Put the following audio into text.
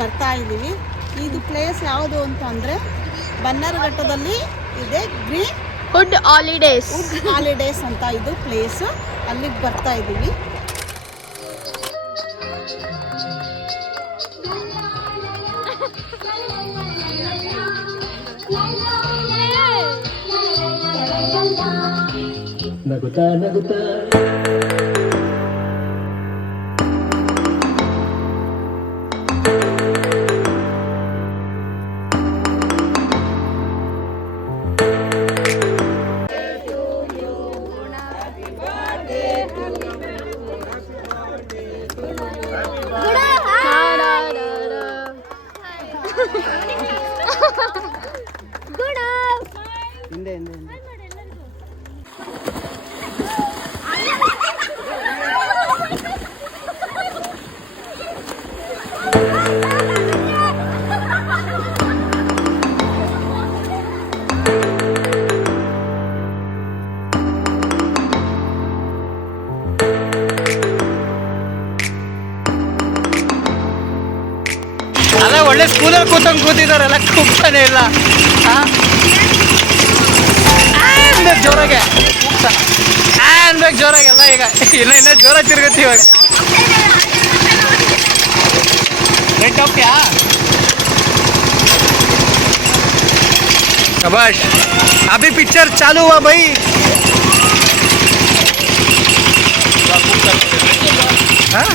ಬರ್ತಾ ಇದ್ದೀವಿ. ಇದು ಪ್ಲೇಸ್ ಯಾವುದು ಅಂತ ಅಂದರೆ ಬನ್ನರಘಟ್ಟದಲ್ಲಿ ಇದೆ. ಗ್ರೀನ್ ವುಡ್ ಹಾಲಿಡೇಸ್ ಅಂತ ಇದು ಪ್ಲೇಸ್. ಅಲ್ಲಿಗೆ ಬರ್ತಾ ಇದ್ದೀವಿ. ನಗುತ್ತಾ ನಗುತ್ತಾ ಹಿಂದೆ ಅಲ್ಲ ಒಳ್ಳೆ ಸ್ಕೂಲಲ್ಲಿ ಕೂತಿದಾರೆಲ್ಲ ಕೂಗ್ತಾನೆ ಇಲ್ಲ. ಜೋರಾಗೆ ಅನ್ಬೇಕು ಜೋರಾಗೆಲ್ಲ. ಈಗ ಇನ್ನೂ ಜೋರ ತಿರುಗತ್ತಿ ಇವಾಗ. ರೆಡ್ ಹೋಗ್ತೀಯಾ ಶಬಾಷ್. अभी पिक्चर चालू हुआ भाई. हाँ